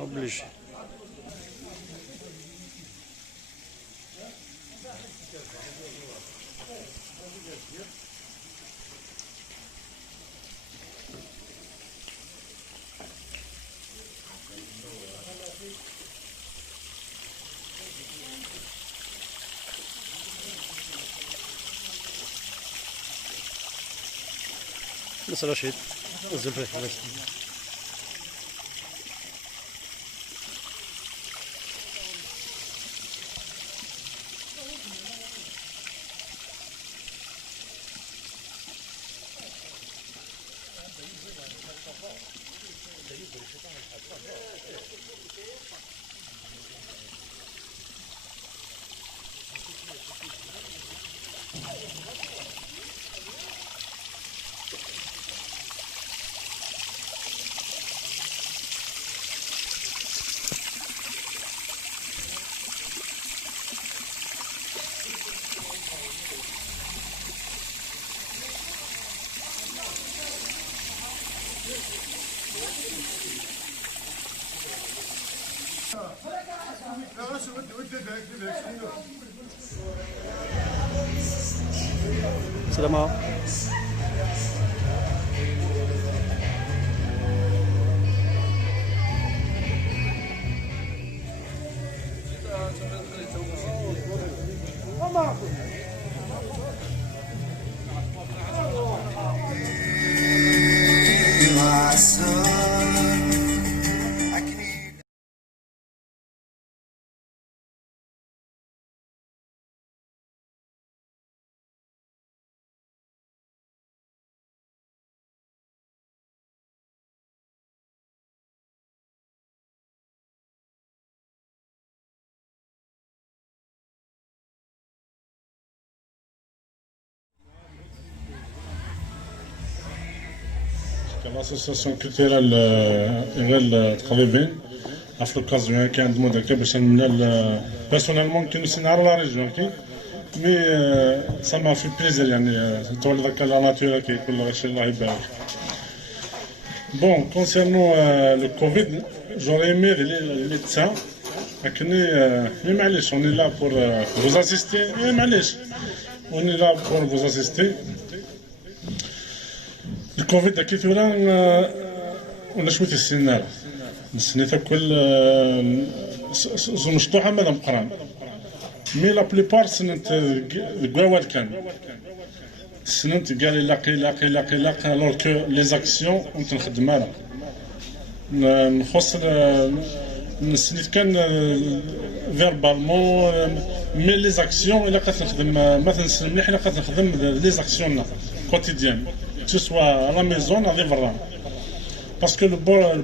Obligé. بس رشيد نزل فيه سلامة. L'association culturelle Irel Travébin a fait l'occasion qu'il y a un demande personnellement qui nous signale la région, mais ça m'a fait plaisir. La nature qui est bon, concernant le Covid, j'aurais aimé les médecins. On est là pour vous assister. On est là pour vous assister. الكوفيد اكيد ولا شويه السنه السنه كل مشطوحه ماذا مقران مي لا بليبار سنت قواوال كان سنت قال لاقي الوغ كو لي زاكسيون كنت نخدم انا نخص السنيت كان فيربالمون مي لي زاكسيون الا كنت نخدم مثلا مليح الا كنت نخدم لي زاكسيون كوتيديان que ce soit à la maison, à vivre. Parce que le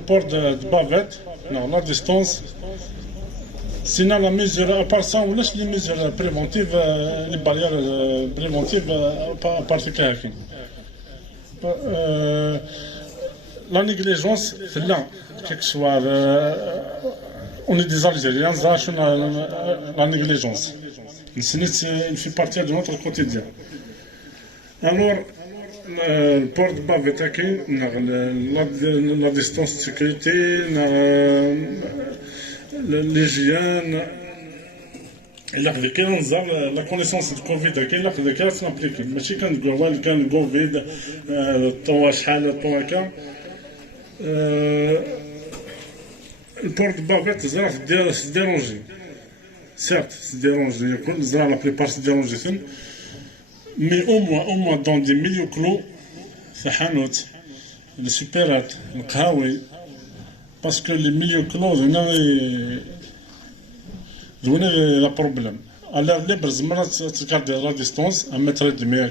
port de bavette, non, la distance, sinon la mesure, à part ça, on laisse les mesures préventives, les barrières préventives particulières. La négligence, c'est là, quelque soit, on est des Algériens, la négligence. Il fait partie de notre quotidien. Alors, le port de bavette, la distance de sécurité, l'hygiène, la connaissance du Covid, la s'applique. Mais si quand le Covid, le port de bavette, c'est dérangé. Certes, c'est dérangé. La plupart se dérangent. Mais au moins dans des milieux clos, les supérates, le kawaii, parce que les milieux clos, il y a un problème. À l'air libre, tu gardes la distance, 1,5 mètre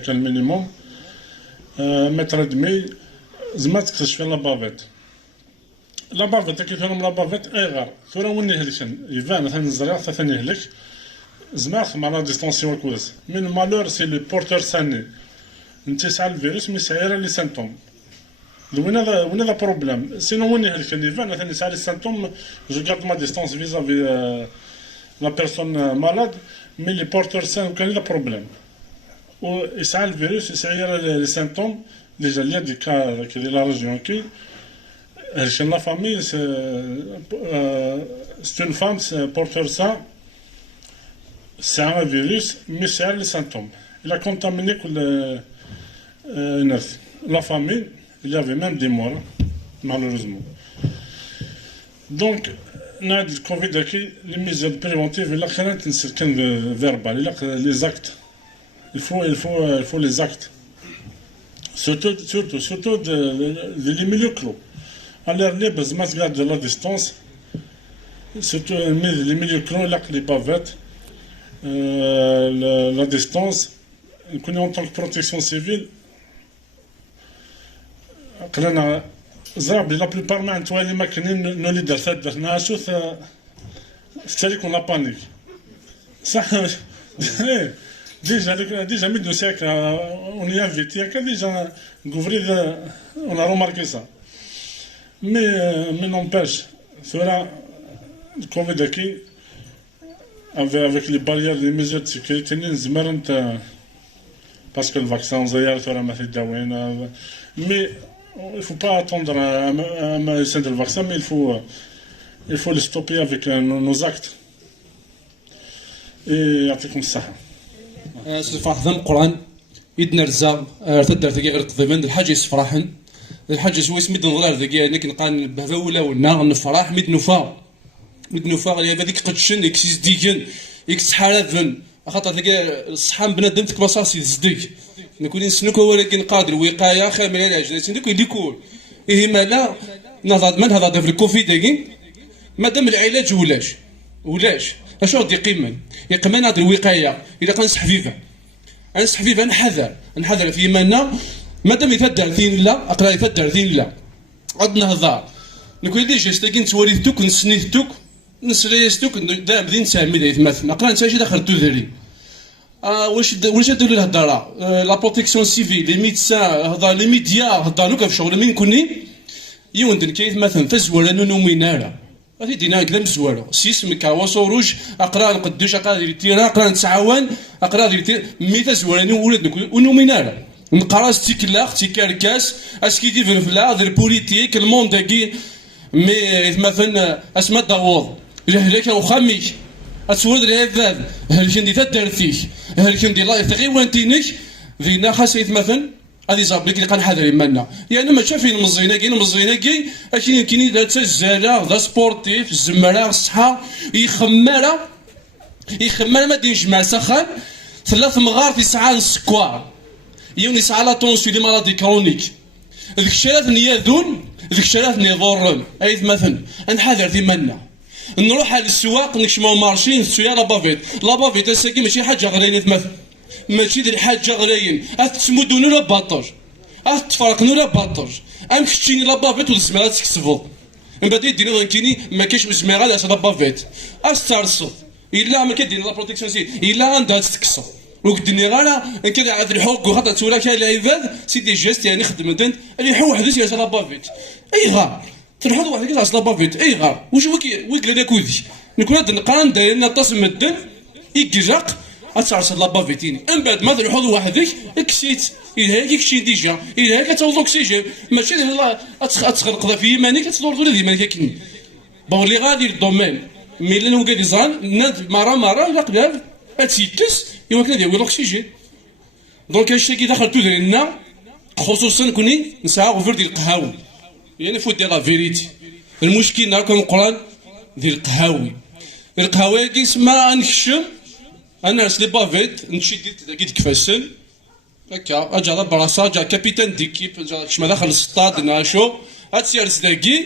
quel minimum, 1,5 mètre, tu fais la bavette. La bavette, كيف يفهم la bavette غير ثورة وين يهلكن يبان مثلا الزرع ثاني يهلك زماخ مع لا ديستونسيون كويس من مالور سي لو بورتور ساني انت تسعى الفيروس مي سعيره لي سيمبتوم وين هذا بروبليم سينو وين يهلكن يبان مثلا يسعى لي سيمبتوم جو غارد ما ديستونس فيزافي لا بيرسون مالاد مي لي بورتور سان كان لا بروبليم و يسعى الفيروس يسعيره لي سيمبتوم ديجا ليا دي كا ديال لا ريجيون كي Chez la famille, c'est une femme porteur ça. C'est un virus, mais c'est les symptômes. Il a contaminé la famille. Il y avait même des morts, malheureusement. Donc, le Covid, les mesures préventives, il a verbal, les actes. Il faut les actes. Surtout les milieux clos. À l'air libre, je garde la distance. Surtout les milieux clos, les pavettes, la distance. En tant que protection civile, la plupart des maquinines ne les donnent pas. C'est qu'on a panique. Ça, déjà, mis de siècle, on y a invité. Déjà, on a remarqué ça. Mais n'empêche, cela, le Covid avec les barrières, les mesures de sécurité, parce que le vaccin, mais il ne faut pas attendre un médecin de vaccin, mais il faut le stopper avec nos actes. Et avec ça. سفرح ذم قران يدنا رزاق تدر ثقي غير قدمن الحاجه يسفرحن الحاجه سوي سميت نظلال ثقي انك نقان بهولا ولا نفرح ميد نفا اللي هذيك قدشن اكسيس ديجن اكس حالفن خاطر ثقي الصحام بنادم تك بصاصي زديك نكون نسنوك ولكن قادر وقايه خير من العلاج نسنوك اللي يكون ايه ما لا نهضر من هذا في الكوفيد مادام العلاج ولاش اش غادي يقيمن هذه الوقايه الا كنصح فيها نحذر في مالنا مادام يتدار ذين لا اقرا يتدار ذين لا غاد نهضر نقول لي جاستاكي نتواليتوك نسنيتوك نسريستوك دام ذين سامي يتمثل اقرا نتا شي داخل تودري واش ديروا الهضره لا بروتيكسيون سيفيل لي ميدسان هضر لي ميديا هضروا في شغل من كوني يوندن كيتمثل تزوال نومينالا هذه دينا كلام زوالو سيسم كاواسو روج اقرا نقدوش اقرا ديال التيرا اقرا نتعاون اقرا ديال ميتا زوالاني ولد ونومينال نقرا ستيكلاخ تيكاركاس اسكي دي فلا ديال بوليتيك المونداكي مي مثلا اسما داوود لهلاك وخاميك اتسولد الهباب هلكن دي تدرتيك هلكن دي لايف غير وانتينك فينا خاص مثلا هذه زابليك اللي كنحضر مالنا يعني ما شافين المزيناكي اكين كاين ذات الزاله ذا سبورتيف الزماره الصحه يخمر ما دينش مع سخان ثلاث مغار في ساعه السكوار يوني ساعه لا طونسيون دي مرض كرونيك ذيك الشرات نياذون ذيك الشرات نيضرن اي مثلا نحضر في مالنا نروح على السواق نكشمو مارشين سويا لابافيت اساكي ماشي حاجه غير مثلا ماشي ديال الحاجه غلاين تسمودون ولا باطوج تفرقنا ولا باطوج كشتيني لا بافيت والزميره تكسفو من بعد يديروا كيني ما كاينش الزميره لا لا بافيت ترصد الا ما كدير لا بروتيكسيون سي الا عندها تكسر وقدني غالا كان عاد الحقوق وخاطر تورا كاين العباد سيدي جيست يعني خدم انت اللي حو واحد يا لا بافيت اي غار تنحط واحد كيس لا بافيت اي غار واش ويقلا لك ودي نكون هاد القران داير لنا طاس مدن يكجاق اتعرض لابافيتيني من بعد ما تروح وحدك كسيت الى كشي ديجا الى كتوض اكسجين ماشي لا تخلق في يمانك تدور دور يمانك كني بون لي غادي الدومين مي لانه قاعد يزران مره لا قبل تيكس يمكن ديال الاكسجين دونك هادشي كي دخل تو لنا خصوصا كوني نسعى غفر ديال القهاوي يعني فوت ديال لا فيريتي المشكل راكم القران ديال القهاوي كيسمى نكشم انا سلي بافيت نشي كيد كفاسن هكا اجا لا براسا جا كابيتان ديكيب جا كشما داخل السطاد ناشو هاد سيرس داكي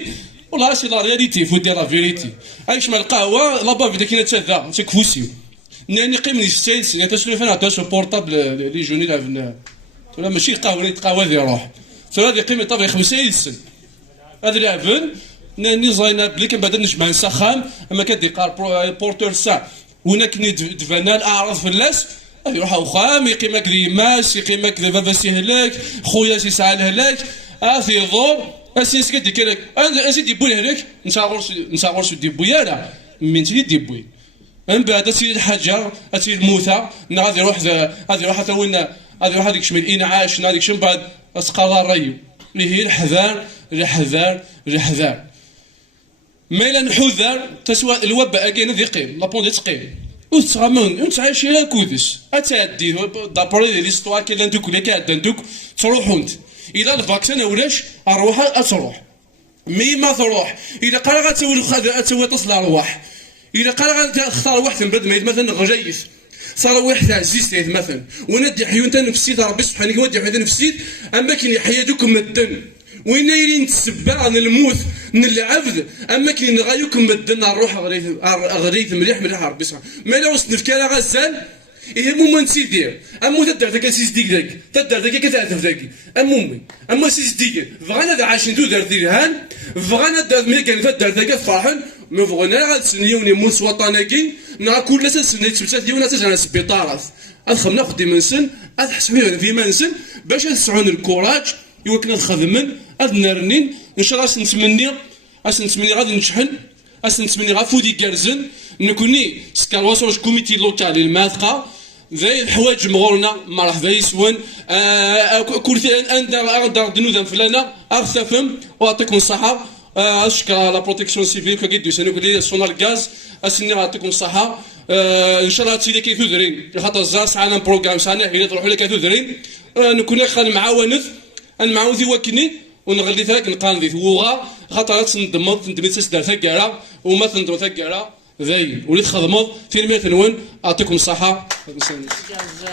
والله سي لا رياليتي فو دير لا فيريتي هاي كشما القهوه لا بافيت كاينه تاذا تكفوسيو ناني قيم لي ستايلس يعني تسولف انا تاع بورطابل لي جوني لافنا ولا ماشي القهوه ذي روح هذه قيمه طبيعي 5 سن هذا لعبن ناني زاينه بلي كان بعد نجمع نسخام اما كدي قال بورتور سا هناك دفنا الاعراض في الناس يروح وخام يقيمك ذي ماس يقيمك ذي بابا سيهلاك خويا سيسعى لهلاك في ضور اسيس كدي كلك اسيدي بوي هلاك نساغورش دي بويا من تي دي بوي من بعد اسير الحجر اسير الموتى غادي يروح حتى وين غادي يروح هذيك شمال الانعاش هذيك شنو بعد اسقى الريو اللي هي الحذار الحذار الحذار. ما إلا نحذر تسوى الوباء كاين ذي قيم لابون دي تقيم وتغامن ونتعايش يا كودس اتعدي دابوري لي ستوا كي ندوك ولا كادندوك تروح انت اذا الفاكسين ولاش اروح تروح مي ما تروح اذا قال غتسوي تصل ارواح اذا قال غتختار واحد من بعد ما مثلا غجيس صار واحد عزيز مثلا وندي حيوان نفسي ربي سبحانه وتعالى حيوان نفسي اما كاين حياتكم الدن وين يرين تسبع الموت من العبد اما كاين غايكم الدن نروح غريث مليح ربي سبحانه ما لا وسط الكلام غزال مو من سيدي امو تدار ذاك سيس ديك ذاك تدار ذاك كتعرف ذاك امومي اما سيس ديك بغانا ذا عايشين تو دار ديرهان بغانا دار ملي كان فدار ذاك فرحان ما بغينا غنسنيوني موس وطناكي نا كل سنه تبسات ديونا تجانا سبيطارات ادخل ناخذ دي منسن ادحسبوا في منسن باش نسعون الكوراج يوكنا نخدمن اد نرنين ان شاء الله نتمني غادي نشحن نتمني غافودي كارزن نكوني سكالواصوش كوميتي لوكال الماثقه ذاي الحوايج مغورنا مرحبا يسون كل اندر دنوذا فلانا اغثفم واعطيكم الصحه اشكر لا بروتيكسيون سيفيل كيدو سنقول سونار غاز اسني يعطيكم الصحه ان شاء الله تسيدي كي تدرين خاطر الزار ساعه بروغرام ساعه هي تروحوا لك تدرين نكون نعاونث نعاونث وكني ونغلي ثاك نقاندي ثوغا خاطر ندمت تسدار ثقاره وما تندرو ثقاره ذاين وليت خدمت في المية نون اعطيكم الصحه.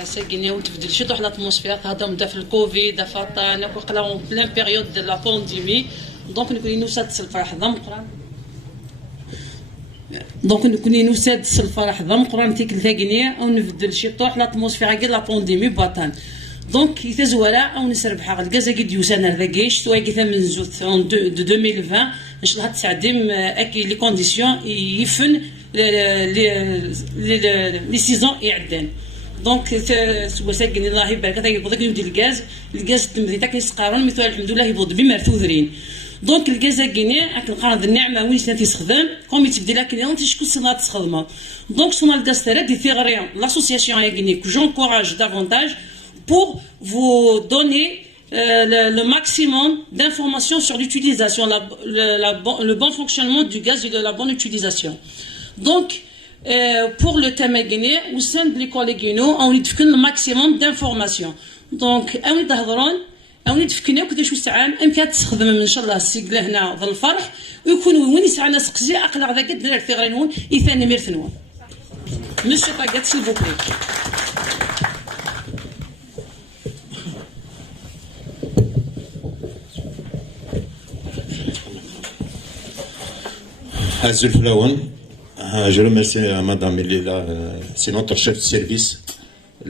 ساكيني وتبدل شي طوح لاتموسفير هذا بدا في الكوفيد فاطا قلاو بلان بيريود دو لا بانديمي دونك نكوني نوساد الفرح ضم قران دونك نكوني نوساد الفرح ضم قران تيك الثاقينيه او نبدل شي طوح لاتموسفير كاع لا بانديمي باتان دونك يتزولا او نسربحها الكازا كي ديوسان هذاكيش توا كي من زوت دو 2020 ان شاء الله تسعدم اكي لي كونديسيون يفن لي سيزون يعدان دونك سوا ساكن الله يبارك هذا يبغيك يبدي الغاز تمدي تاك يسقارون مثال الحمد لله يبغض بما مرثوذرين دونك الغاز كيني راك نقرض النعمه وين تستخدم كوم تبدي لك اليوم تشكو سنه تستخدمها دونك سون الغاز ترى دي ثيغريون لاسوسياسيون كيني كو جونكوراج دافونتاج pour vous donner le maximum d'informations sur l'utilisation, le bon fonctionnement du gaz et de la bonne utilisation. Donc, pour le thème guinéen, au sein de l'école guinéenne, on y donne le maximum d'informations. Donc, on y تهضرون on y تفكرنا وكذا ساعان امكان تستخدم ان شاء الله السيقل هنا ذا الفرح ويكون وين يسعنا سقزي اقلع ذاك الدراري ثغرينون يثاني ميرثنون. Monsieur Pagat, s'il vous plaît. Je remercie Madame Elila, c'est notre chef de service,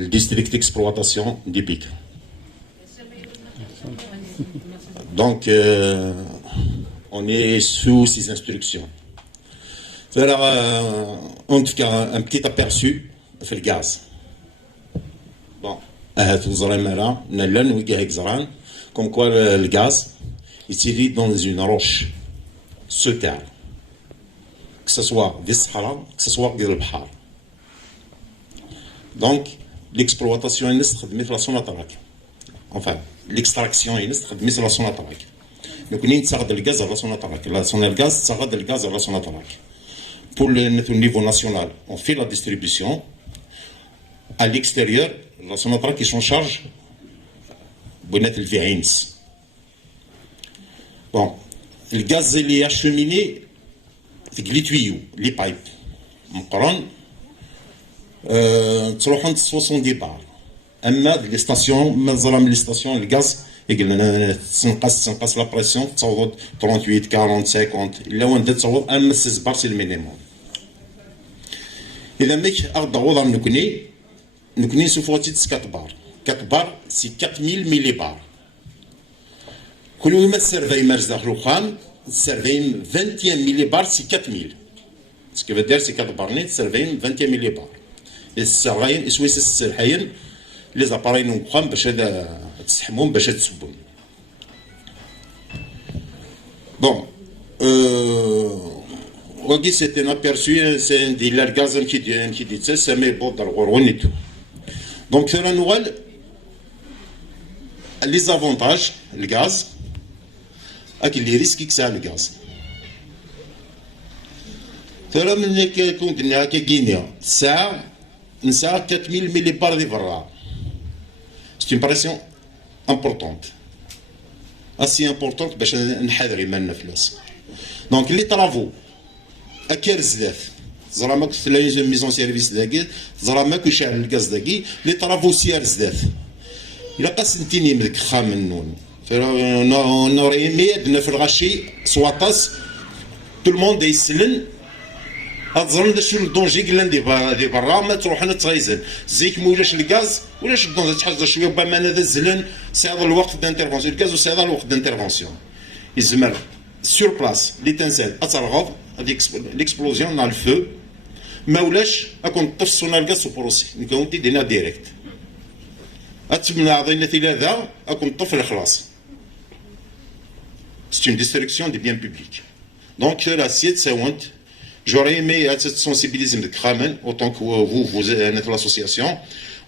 le district d'exploitation d'EPIC. Donc, on est sous ses instructions. Voilà, en tout cas, un petit aperçu sur le gaz. Bon, comme quoi le gaz, il s'irrite dans une roche, se terre. Que ce soit des Sahara, que ce soit des Bahar. Donc, l'exploitation est la sonatarak. Enfin, l'extraction est la sonatarak. Donc, on a le gaz à la sonatarak. Le gaz, ça a le gaz à la sonatarak. Pour le niveau national, on fait la distribution. À l'extérieur, la sonatarak est en charge de le VINS. Bon, le gaz il est acheminé. Les tuyaux, les pipes, تروح عند 70 بار. اما لي ستاسيون مازال لي ستاسيون الغاز تنقص لا بريسيون تصوض 38 40 50 الا وين تصوض اما 6 بار سي المينيموم. اذا ميك اغض نكوني سوفوتي 4 بار 4 بار سي 4000 ملي بار. كل ما سيرفي مرزاق الخام servent 21 millibars, c'est 4000. Ce qui veut dire c'est 4 barnets servent 21 millibars. Et servent, et c'est les appareils nous prennent باش تسحمون باش تسبون. Bon, Wagi c'est un aperçu, c'est un des gaz qui dit ça, ça met bon dans et tout. Donc sur la nouvelle, les avantages, le gaz. اكن لي ريسك يكسع الغاز ترى من كون قلنا هكا غينيا الساعه نساع 4000 ملي بار دي برا سي اون بريسيون امبورطونت اسي امبورطونت باش نحاذر ايماننا فلاس دونك لي طرافو اكير زداف زرا ماك في ميزون سيرفيس داكي زرا ماك يشعل الغاز داكي لي طرافو سيار زداف الا قاسنتيني من خام النون نوري مي في الغاشي سواطاس تو الموند يسلن هتظن شنو الدونجي قلنا دي برا ما تروح انا تغيزن زيك مولاش الغاز ولاش الدونجي تحز شويه ربما انا الزلن ساعد الوقت دانترفونسيون الغاز وساعد الوقت دانترفونسيون يزمر سور بلاص لي تنسال اترغض هذيك ليكسبلوزيون مع الفو ما ولاش اكون طفصونا الغاز سوبروسي نكون تيدينا ديريكت اتمنى عطينا ثلاثه اكون طفل خلاص سي اون ديستركسيون دي بيان بوبليك دونك لا سيت ساونت j'aurais aimé être sensibilisé de Kramen, autant que vous êtes l'association,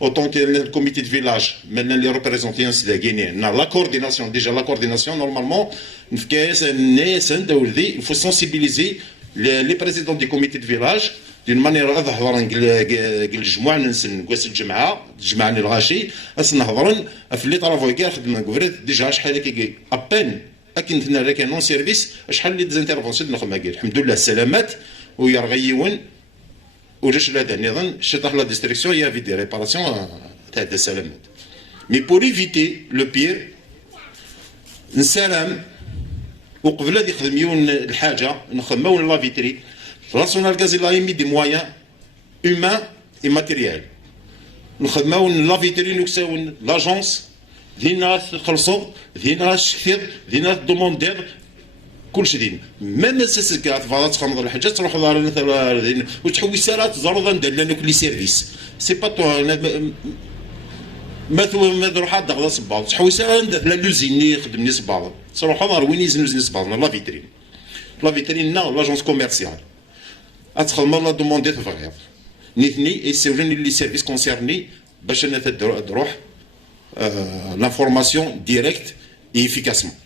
autant que le comité de village, maintenant les représentants de la Guinée. La coordination, déjà la coordination, normalement, il faut sensibiliser les présidents du comité de village d'une manière أظهر الجموع نقاس الجماعة الغاشي نهضرن في اللي طرافو كاع خدمنا كبرت ديجا شحال كي ابان اكن هنا راك نون سيرفيس شحال لي ديزانترفونسيون نخدم كاع الحمد لله السلامات ويرغيون ولاش هذا نظن شطح لا ديستريكسيون يا في دي ريباراسيون تاع السلامات مي بور ايفيتي لو بير نسلام وقبل هذه يخدمون الحاجه نخدموا لا فيتري راسونال غاز لا يمي دي مويان هيومان اي ماتيريال نخدموا لا فيتري نكساون لاجونس ذي ناس خلصوا ذي ناس كثير ذي ناس دوموندير كلشي دين ميم اساس كاع تفضل تخمض الحاجات تروح مثلا وتحوي سالات زرضا ندير لنا كل سيرفيس سي با تو ما تروح عاد غدا صباط تحوي سالات ندير لا لوزين اللي يخدمني صباط تروح نهار وين يزنوزني صباط لا فيترين لا فيترين نا لاجونس كوميرسيال اتخدم لا دوموندي تفغير نيتني يسولوني لي سيرفيس كونسيرني باش انا تروح l'information directe et efficacement.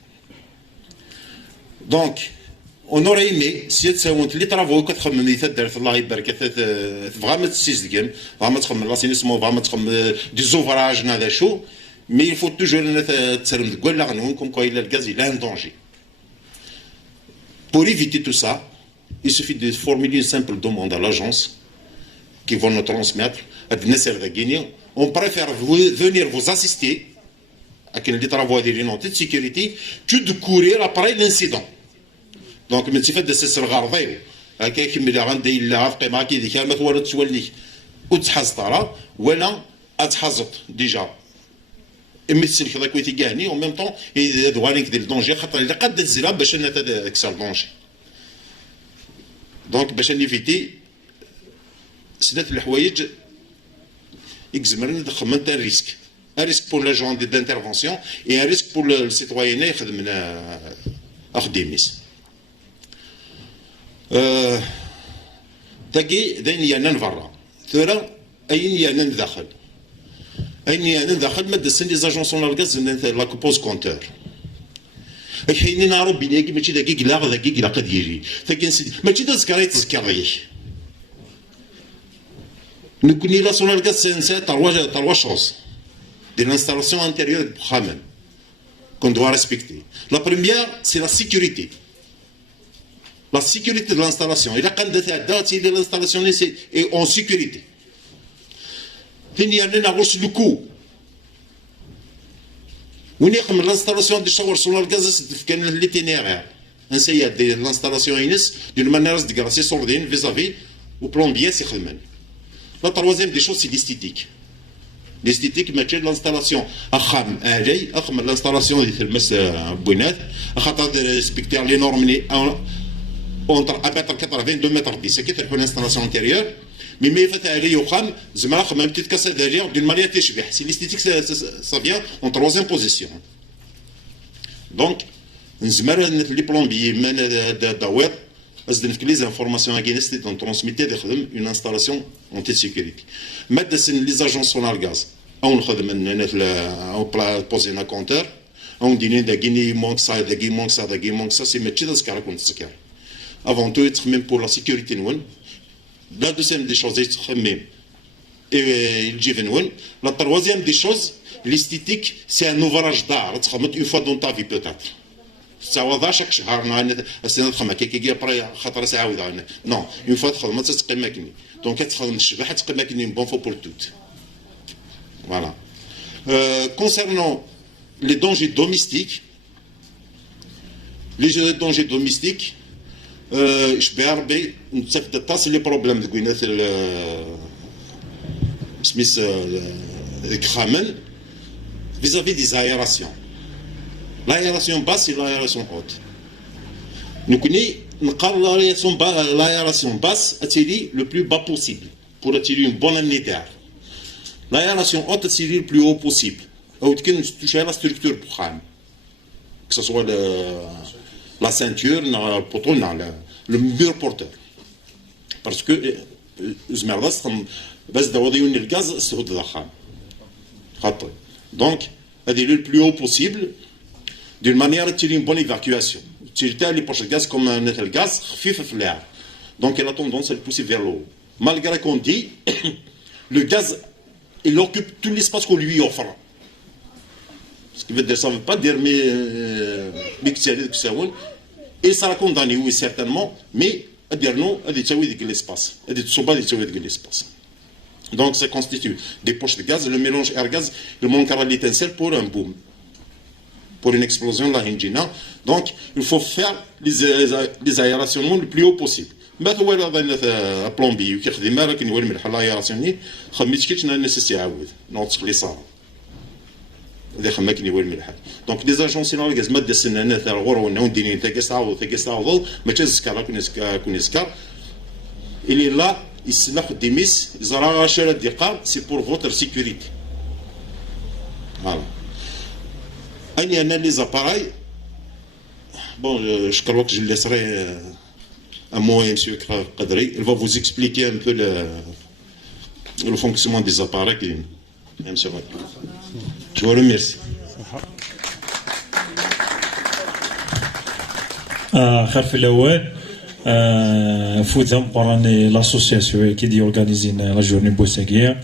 Donc, on aurait aimé, si les travaux que tu as fait, Allah يبارك vraiment تسيزدقن vraiment تخدم l'assainissement vraiment تخدم des ouvrages نهذا شو mais il faut toujours تسلم تقول لغنون comme quoi il a le gaz il a un danger. Pour éviter tout ça, il suffit de formuler une simple demande à l'agence qui vont nous transmettre à Dnesser de Guinée. On préfère venir vous assister à des travaux de sécurité que de courir après l'incident. Donc, mais si fait de ce regarder, à quelqu'un me l'a rendu il a fait ma qui dit qu'il m'a trouvé tu vois lui, ou tu has tara, ou là, à t'hazot déjà. Et mais c'est le cas qui gagne en même temps et doit aller que le danger, il a pas de zéro, parce qu'il n'a pas de danger. Donc, parce qu'il éviter, c'est le حوايج يجزمرنا دخلنا un risque. Un risque pour l'agent d'intervention et un risque pour le citoyen يخدمنا أخدميس. تجي ذين ينن برا. ثورة أين ينن داخل. أين ينن داخل ما دسن les agences sont l'orgaz la compose compteur. الحين نعرف بنيجي ماشي دقيق لا دقيق لا قد يجي. لكن ماشي تذكري تذكريه. Nous connaissons la gaz CNC trois choses de l'installation intérieure de Khamen qu'on doit respecter. La première, c'est la sécurité. La sécurité de l'installation. Il y a quand de l'installation est en sécurité. Il y a le coût. On y a l'installation de shower sur le gaz, c'est l'itinéraire. Ainsi, il y a l'installation d'une manière de grâce sordine vis-à-vis au plombier, c'est Khamen. La troisième des choses, c'est l'esthétique. L'esthétique, c'est l'installation. L'installation de respecter les normes entre 1m80 2 m 10. C'est l'installation antérieure. Mais il faut aller au Kham, même petite casse derrière d'une manière téchbih. Si l'esthétique, ça vient en troisième position. Donc, les plombiers, les informations à Guinée, on transmettait une installation anti-sécurité. Maintenant, les agences sont le gaz. On peut poser un compteur. On dit qu'il manque ça, qu'il manque ça, qu'il manque ça, c'est métier de ce qu'on a. Avant tout, être même pour la sécurité. La deuxième des choses, être même. Et la troisième des choses, l'esthétique, c'est un ouvrage d'art. Une fois dans ta vie, peut-être. Ça va chaque شهر السنه تخدم كي après خاطر ساعه non une fois تخدم تقيمكني دونك تخدم الشبح تقيمكني bon faut pour tout. Voilà. Concernant les dangers domestiques, je vais arber c'est les problèmes de Gwyneth Smith Kramen vis-à-vis des aérations. L'aération basse et l'aération haute. Nous connaissons l'aération basse attirer le plus bas possible pour attirer une bonne année d'air. L'aération haute attirer le plus haut possible. Ou toucher la structure pour que ce soit la ceinture, le mur porteur. Parce que le gaz c'est donc attirer le plus haut possible. D'une manière à tirer une bonne évacuation. Tirer les poches de gaz comme un gaz, fif à l'air. Donc elle a tendance à le pousser vers le haut. Malgré qu'on dit, le gaz, il occupe tout l'espace qu'on lui offre. Ce qui veut dire, ça ne veut pas dire, mais il sera condamné, oui, certainement, mais à dire non, à dire oui, de l'espace. À dire de l'espace. Donc ça constitue des poches de gaz, le mélange air-gaz, il manquera l'étincelle pour un boom. Pour une explosion de la engine. Donc, il faut faire les aérationnements le plus haut possible. Mais tu vois, un plombier qui fait des mers, qui nous met l'aérationner, il ne nécessite pas de ça. Donc, les agences de gaz, il est là, il se l'a fait des miss, c'est pour votre sécurité. Voilà. أني أناليز أباراي bon je crois que je laisserai un mot à M. Kadri. Il va vous expliquer un peu le fonctionnement des appareils. Je vous remercie. خاف الأول فوتهم براني l'association qui organise la journée بوساكية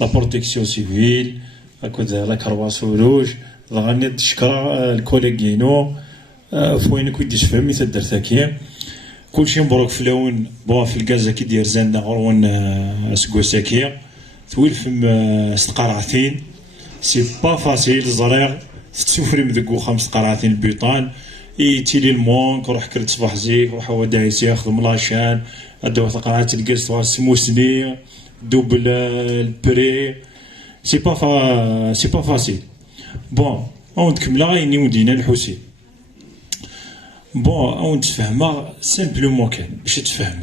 la protection civile أكود la كرواس وروج غني تشكر الكوليغينو فوين كي تفهم مثل درتاكي كلشي مبروك في اللون بوا في الكازا كي داير زانا غرون سكوساكي ثويل فم استقرعتين سي با فاسيل زريغ تسوري مدك خمس قرعتين البيطان تيلي المونك روح كرت صباح زيك روح هو دايس ياخذ ملاشان ادو قرعات الكاس سموسني دوبل البري سي با فاسيل بون اون تكمل غايني ودينا الحسين بون اون تفهمها سامبلومون كان باش تفهم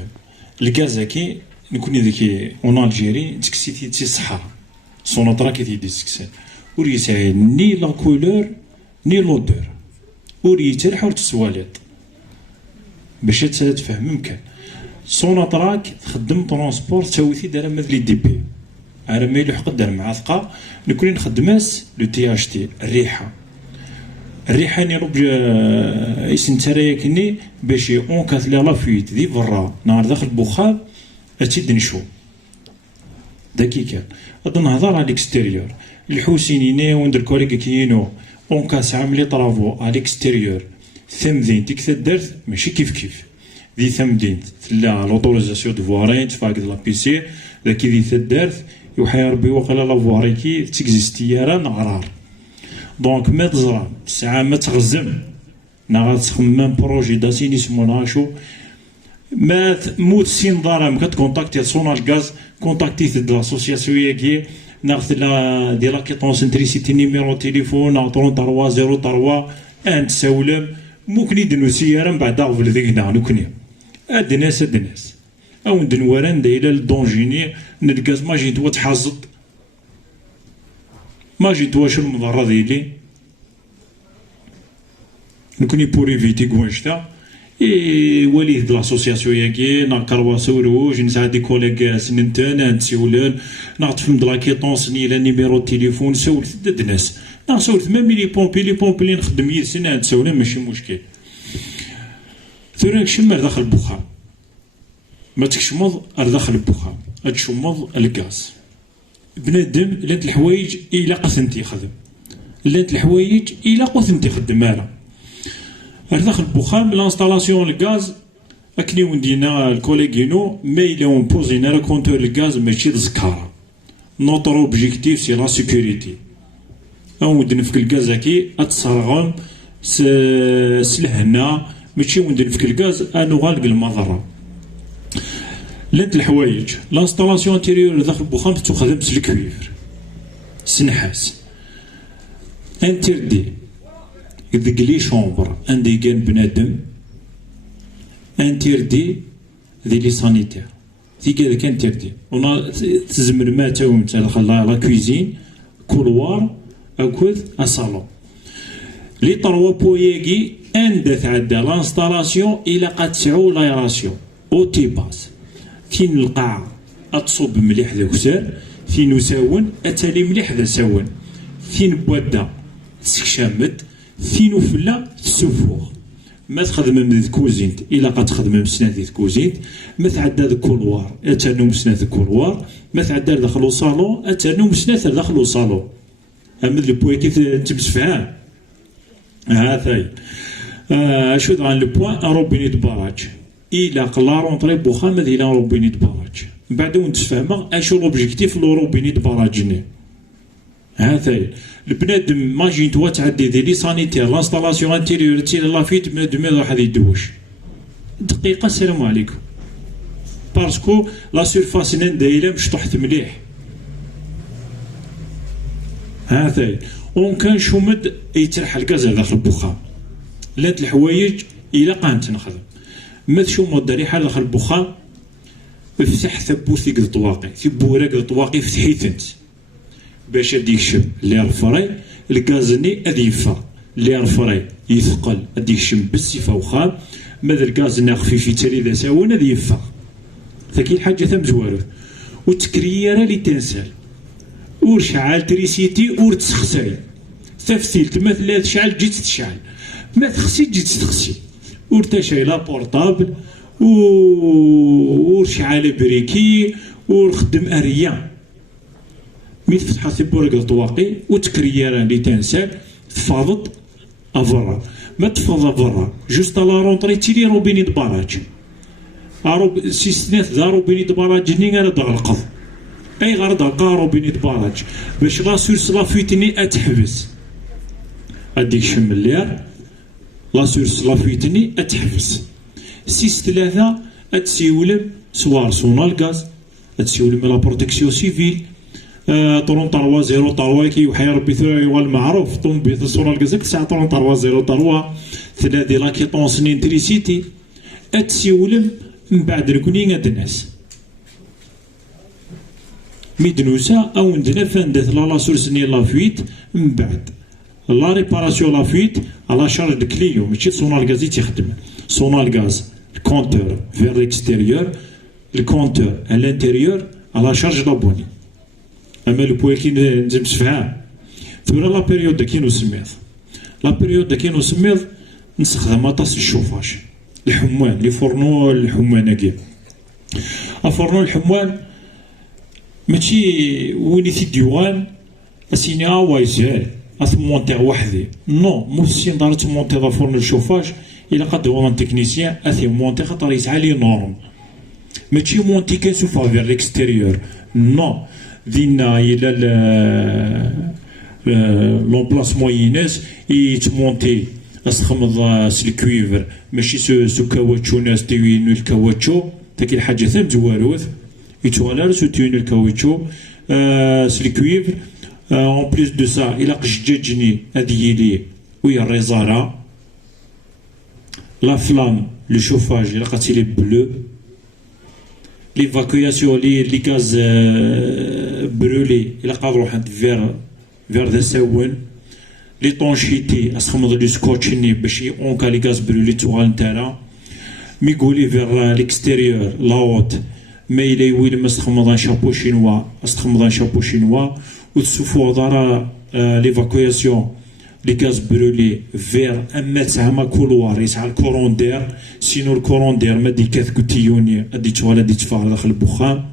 الكازاكي نكوني ذيك اون الجيري تكسيتي تي الصحراء سونطرا كي تيدي سكسان وريساي ني لا كولور ني لودور وريترح ورتسواليط باش تفهم ممكن سونطراك تخدم ترونسبور تساويتي دار مثل دي بي على ما يلحق دار مع ثقه نكوني نخدماس لو تي اش تي الريحه ني روب اسم ترايكني باش اون كاتلا لا فيت دي برا نهار داخل بوخاب اتيد نشوف داكي كان غادي نهضر على الاكستيريور الحسينيني وندير كوريك كينو اون كاس عاملي طرافو على الاكستيريور ثمدين ديك الدرت ماشي كيف ذي ثمدين لا لوطوريزاسيون دو فوارين تفاك لا بيسي ذاكي ذي الدرت يوحي ربي وقال لا فواريكي تيكزيستيارا نغرار دونك ما تزرع الساعه ما تغزم نا تخمم بروجي داسيني سمونا شو ما موت سين ضرام كتكونتاكتي سوناج غاز كونتاكتي د لاسوسياسيون كي ناخذ لا دي لا كيطون سنتريسيتي نيميرو تليفون 3303 ان تسولم ممكن يدنو سياره من بعد غفل ذيك نكني ادناس او ندنوران دايله الدونجيني نلقاز ما جيت وتحازط ما جيت واش المضره ديالي نكوني بور ايفيتي كوانشتا وليه د لاسوسياسيون ياكي نا كرواسوروج نساعد دي كوليغ سننتان نتسولن نعطفهم د لاكيطونس ني لا نيميرو تليفون سولت د الناس نا سولت ميم لي بومبي اللي نخدم يدسن نتسولن ماشي مشكل ثورا كشمر داخل البخار ما تكشمض داخل البخار تشمض الغاز بنادم لانت الحوايج الى قثنتي خدم لانت الحوايج الى قثنتي خدم مالا داخل البخار لانستالاسيون الغاز اكني وندينا الكوليغينو ميلون بوزينا راه كونتور الغاز ماشي تذكر نوتر اوبجيكتيف سي لا سيكوريتي او ندنفك الغاز كي اتصرغم سلهنا ماشي وندنفك الغاز انو غالق المضره لانت الحوايج لانستالاسيون انتيريور داخل البخار تخدم بالكويفر سنحاس انتردي ذيك لي شومبر عندي كان بنادم انتردي ذي لي سانيتير ذيك هذاك انتردي ونا تزمر ما تاوم داخل لا كويزين كولوار اكوذ اصالون لي طروا بوياكي عند تعدى لانستالاسيون الى قد تسعو لايراسيون او تي باس فين القاعة أتصب مليح ذا كسار فين وساون أتالي مليح ذا ساون فين بوادا تسكشامد فين فلا تسوفوغ ما تخدم من ذي كوزينت إلا قد تخدم مسنا ذي كوزينت ما تعدى ذا كولوار أتانو مسنا ذي كولوار ما تعدى داخلو صالون أتانو مسنا داخلو صالون أما ذي بوي كيف تمسفعان ثاي شو عن البوان روبيني دباراج إلا قلا رونطري بوخا ماذا إلا روبيني دباراج من بعد ونتفاهمها أشو لوبجيكتيف لو روبيني دباراجني ثاي البنادم ماجين توا تعدي ذي لي سانيتير لانستالاسيون انتيريور تيري لافيت بنادم يروح هذا يدوش دقيقة السلام عليكم باسكو لا سيرفاس دايرة مشطوحت مليح ثاي اون كان شومد يترح الغاز داخل البخار لات الحوايج إلا قانت نخدم ما تشومو الدريحة داخل البخار افتح ثبوت ذيك الطواقي في بوراك الطواقي فتحيتنت باش هاديك الشم اللي رفري الغازني هادي يفا اللي رفري يثقل هاديك الشم بالسيفا وخام ماذا الغازني خفيف يتالي ذا ساون هادي يفا ذاك الحاجة ثم زوارو وتكريرا اللي تنسال ور شعال تريسيتي ور تسخساي تفسيلت مثلا تشعل جيت تشعل ما تخسي جيت تخسي ور تشعل بورطابل ور شعال بريكي ور خدم اريان مي تفتح ثبورك الطواقي وتكريرا اللي تنسال تفاضت افرا ما تفاض افرا جوست لا رونطري تيلي روبيني دباراج سيستنات ذا روبيني دباراج ني غير دغلقض اي غير دغلقا روبيني دباراج باش لا سورس لا فيتني اتحبس هاديك شم الليل لا سورس لا فيتني اتحبس سيس ثلاثة اتسيولم سوار سونا الغاز اتسيولم لا بروتيكسيون سيفيل طرون طروا زيرو طروا كي وحي ربي ثروا المعروف طون بيت الصورة الكزك تسعة طرون طروا زيرو طروا ثلاثة لاكي طون سنين تريسيتي اتسيولم من بعد ركوني غاد الناس ميدنوسا او ندنا فاندت لا سورسني لا فويت من بعد لا ريباراسيون لا فويت على شارج دو كليو ماشي سونال غازي تيخدم سونال غاز الكونتور فير ليكستيريور الكونتور à l'intérieur على شارج لابوني اما البوي كي نزيد نسفها ثورا لا بيريود كي نسميض لا بيريود كي نسميض نستخدم طاس الشوفاج الحمان لي فورنو الحمان هكا الفورنو الحمان ماشي وين تيديوان اسيني وايزال اثمونتيغ وحدي نو موسين دار تمونتيغ فورنو الشوفاج الا قد هو ان تكنيسيان اثي مونتي خاطر يسعى لي نورم ماشي مونتي كنسوفا فير ليكستيريور نو دينا الى لومبلاسمون يناس يتمونتي استخمض سلكويفر ماشي سو كاوتشو ناس تيوينو الكاوتشو تاكي الحاجه ثم زواروث يتوالر سو تيوينو الكاوتشو سلكويفر اون بليس دو سا الى قجاجني هادي لي ويا الريزارا لا فلام لو شوفاج الى قاتيلي بلو ليفاكوياسيون لي غاز برولي الى قادروا واحد فير ذا ساون لي طونشيتي اسخمض لي سكوتشني باش اونكا لي غاز برولي توغال نتاعنا ميقولي فيغ ليكستيريور لاوت ما إلا يويل ما استخمضان شابو شينوا استخمضان شابو شينوا وتسوفو دارا ليفاكوياسيون لي غاز برولي فير اما تسعى كولوار يسعى الكورون دير سينو الكورون دير ما دي كاث كوتيوني ادي تشوالا دي تفار داخل البخام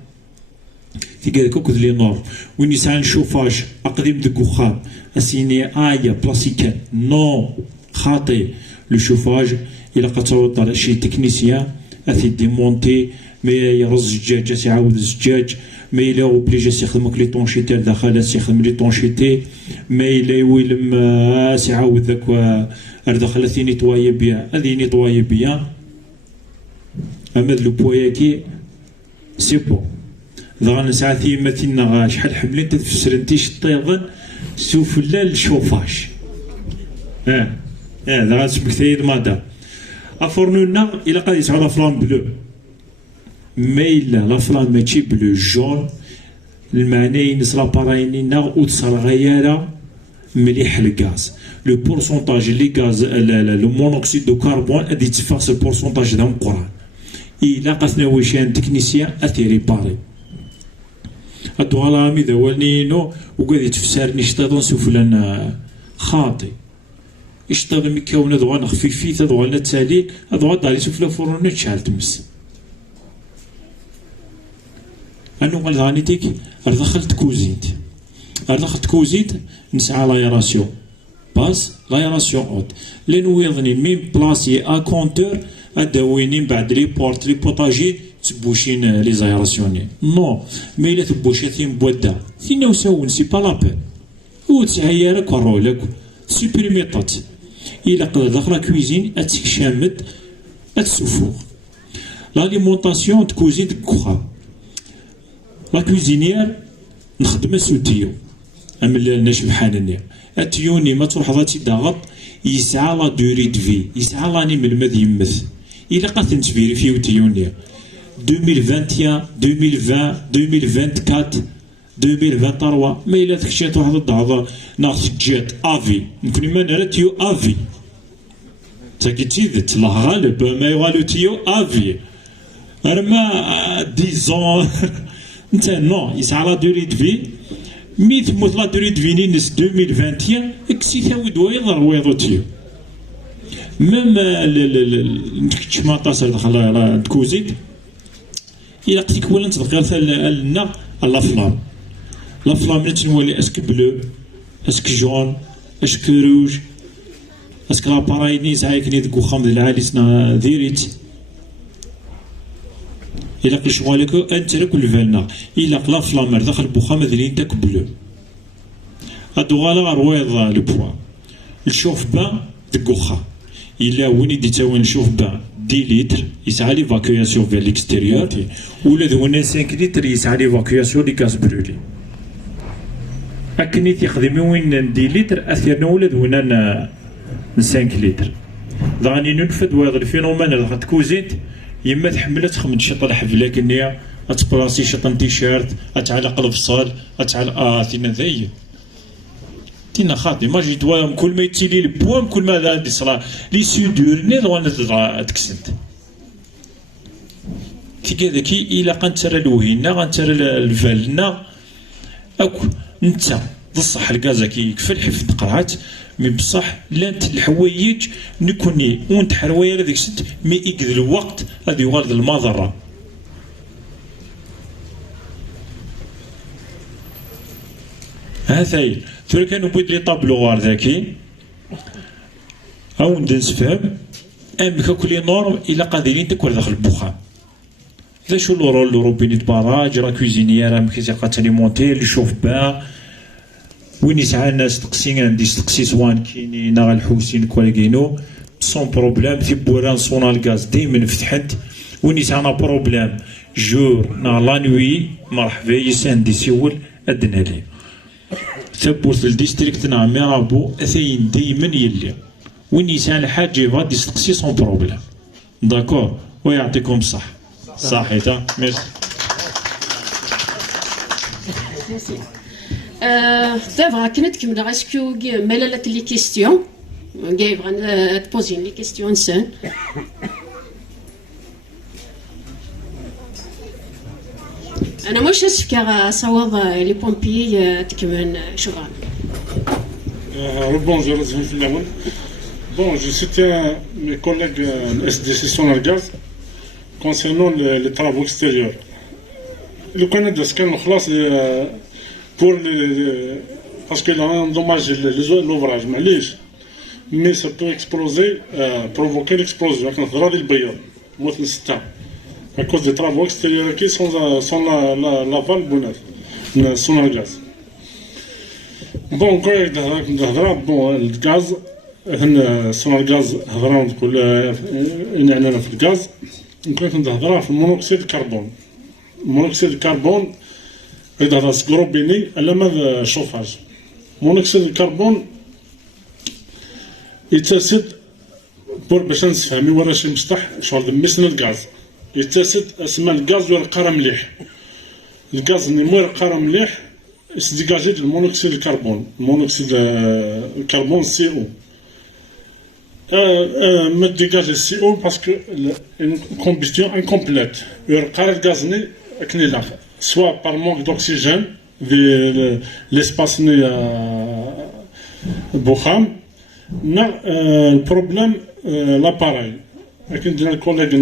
تيقال كوكد لي نور وين يسعى الشوفاج اقدم ديك وخام اسيني ايا بلاستيكات نو خاطي لو شوفاج الى قد شي تكنيسيان اثي ديمونتي ما يرز الزجاج يعاود الزجاج ما إلا اوبليجي يخدمك لي طونشيتي داخل يخدم لي طونشيتي ما إلا يويلم يعاود ذاك داخل ثي نيتواي بيان هذه نيتواي بيان اما لو بوياكي سي بون ضغا نسعى ثيمتنا شحال حملت تفسر انتي شطيغن سوف لا الشوفاج ضغا تسبك ثايد مادا افورنونا الى قاد يسعود لافلام بلو ما إلا لافلام ماشي بلو جون المعنى ينس لاباراينينا وتصر غيارة مليح الغاز لو بورسونتاج لي غاز لو مونوكسيد دو كربون ادي تفاس البورسونتاج دا مقران إلا قاسنا ويشان تكنيسيان اثي ريباري الدوالا مي دوالنينو وقاد يتفسر نشطاطون سفلان خاطي يشطاط مكاونا دوغانا خفيفيت دوغانا تسالي دوغا داري سفلا فرونو تشعل تمس أنو قال غانيتيك دخلت كوزيت دخلت كوزيت نسعى لايراسيون باس لايراسيون اوت لين ويضني ميم بلاسي ا كونتور اداويني بعد لي بورت لي بوطاجي تبوشين لي زايراسيوني نو مي الا تبوشاتين بودا فينا وساون سي با لابين و تسعيا راك ورولك سوبريميطات الا قد داخل كويزين اتكشامد اتسفوغ لاليمونطاسيون تكوزين دكوخا لا كوزينيير نخدم سوتيو امل شبحانني اتيوني ما تروح ذاتي ضغط يسعى لا دوري دفي يسعى لاني من المذ يمث الا قات نتفيريفيو تيوني 2021 2020 2024 2023 ما الا تكشات واحد الضعضه ناخذ جات افي نكون ما نرى تيو افي تاكي تيذت الله غالب ما يغالو تيو افي رما ديزون انت نو يسعى لا دوري دفي مي تموت لا دوري دفي نينس 2021 اكسي ثاوي دويض رويضو تيو ميم الكشماطاس دخل تكوزيت الى قتيك ولا نتبقى لنا لافلام لافلام نتنولي اسك بلو اسك جون اسك روج اسك لاباراي نيس عايكني ديك وخام ديال العالي سنا ديريت إلا قل شغالك أنت لك الفالنا إلا قلا فلامر داخل بوخام ذلين تاك بلو أدوغالا رويض لبوا الشوف با دقوخا إلا وين دي تاوين الشوف با 10 لتر يسعى ليفاكياسيون في ليكستيريور ولا ذونا 5 لتر يسعى ليفاكياسيون لي غاز برولي أكني تيخدمي وين 10 لتر أثيرنا ولا ذونا 5 لتر ضاني ننفد وهذا الفينومين اللي تكوزيت يما تحمل تخمد شط الحفله كنيا اتبلاسي شط تيشيرت اتعلق الفصال اتعلق تينا ذي تينا خاطي ما جيت وايم كل ما يتيلي البوام كل ما عندي صرا لي سودور ني وانا تكسنت كي كذاكي الا قنترى الوهينا غنترى الفالنا اكو انت بصح الكازاكي يكفي الحفظ قرعت مي بصح لانت الحوايج نكوني وانت حروايه هذيك ست مي يقد الوقت هذه ورد المضره هذا ثم كانوا بيد لي طابلو غار ذاكي او نسفهم ام كل نورم الى قادرين تكون داخل البخار ذا شو الرول روبيني باراج را كوزينيير ام كيزي قاتاليمونتي لي شوف با وين يسعى الناس تقسين عندي تقسي سوان كيني ناغ الحوسين كوالاكينو سون بروبليم في بوران صونا الغاز ديما فتحت وين يسعى بروبليم جور ناغ لا نوي مرحبا يساندي سيول ادنا لي ثبوت الديستريكت ناع ميرابو اثين ديما يلي وين يسعى الحاج غادي يستقسي سون بروبليم داكور ويعطيكم الصح صحيح ميرسي دابا كنا تكمل اسكو ملالات لي كيستيون جاي بغا تبوزي لي كيستيون انسان انا مش اسفك صواب لي بومبي تكمن شغل. Bonjour, bon, je soutiens mes collègues SDC Sonargaz concernant les travaux extérieurs. Le Canada, c'est qu'on classe pour parce qu'il a endommagé l'ouvrage, mais ça peut exploser, provoquer l'explosion. À cause des travaux extérieurs qui sont l'aval de Sonargaz. Bon, quand il y a le gaz, Sonargaz هضرنا نقول إننا في الغاز كنا نهضروا في المونوكسيد الكربون. المونوكسيد الكربون إذا هذا سكروبيني على ماذا شوفاج. مونوكسيد الكربون يتسد باش نفهمي ورا شي مصطلح شغل مثل الغاز. يتسد اسماء الغاز ورقه مليح. الغاز اللي مو رقه مليح يسديجاجي المونوكسيد الكربون. المونوكسيد الكربون CO. Me dégage le CO parce que une combustion incomplète. Le gaz n'est là, soit par manque d'oxygène, l'espace n'est Boham. Le problème, l'appareil. Avec un collègue,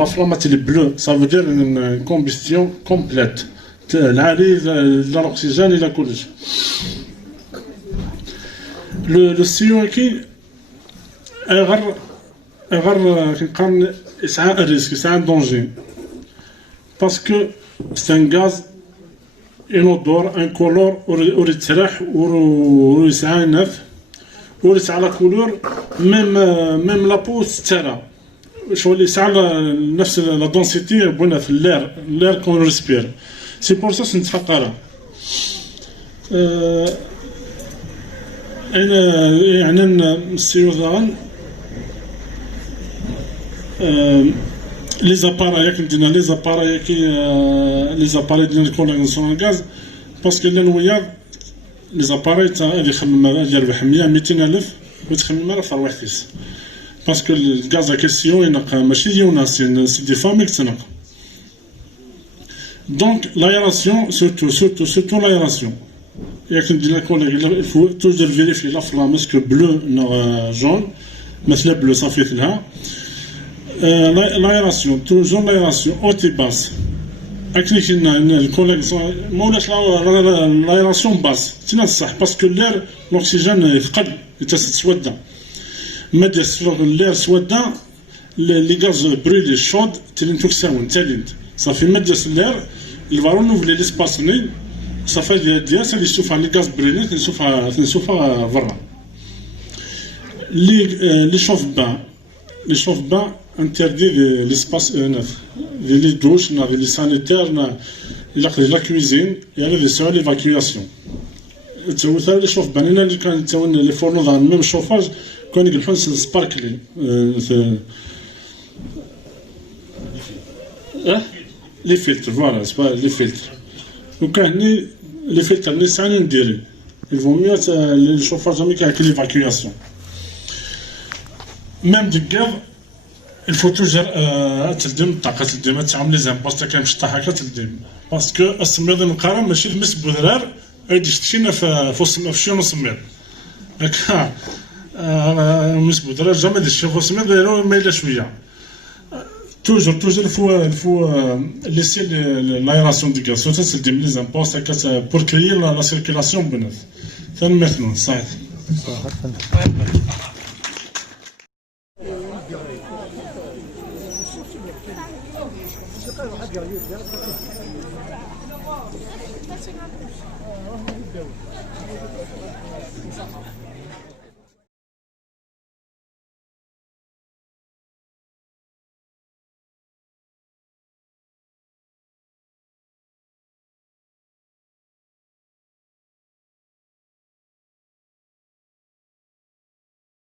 la flamme est bleue, ça veut dire une combustion complète. L'oxygène et la couleur. Le CO qui c'est un risque, c'est un danger. Parce que c'est un gaz inodore, incolore, ou c'est un neuf, ou c'est à la couleur, même la peau, c'est là. C'est la densité bonne, l'air qu'on respire. C'est pour ça que c'est une fakara. يعني السيوزان لي زاباراي كندينا لي زاباراي كي لي زاباراي ديال الكوليكسيون الغاز باسكو الا نويا لي زاباراي تاع اللي يخمم ديال 100 200000 وتخمم راه ثروه حتيس باسكو الغاز كيسيون ينق ماشي ديالنا سي دي فامي تنق دونك لايراسيون سورتو لايراسيون. Il faut toujours vérifier la flamme, est-ce que bleu ou jaune, mais le bleu ça fait là. L'aération, toujours l'aération haute et basse. L'aération basse, c'est ça, parce que l'air, l'oxygène est faible, il est soit mais l'air soit les gaz brûlés chauds, ça fait mettre l'air, il va renouveler l'espace. Ça fait des ça les chauffe les gaz brûlés les chauffe voilà les chauffe-bains interdit l'espace neuf les douches les sanitaires la cuisine et les sols l'évacuation les chauffe-bains les fourneaux dans le même chauffage quand ils font ce sparkling les filtres voilà c'est pas les filtres. Donc, les filtres, ils vont mieux le chauffage avec l'évacuation. Même du gaz, il faut toujours les impostes parce que السميد المقارن ماشي المس بودرار غادي يشتينا في الشيء نصميد هكا المس بودرار جامي دير في السميد ما إلا شويه. Toujours, il faut laisser l'aération du gaz. C'est les impostes pour créer la circulation bonne. C'est maintenant, ça.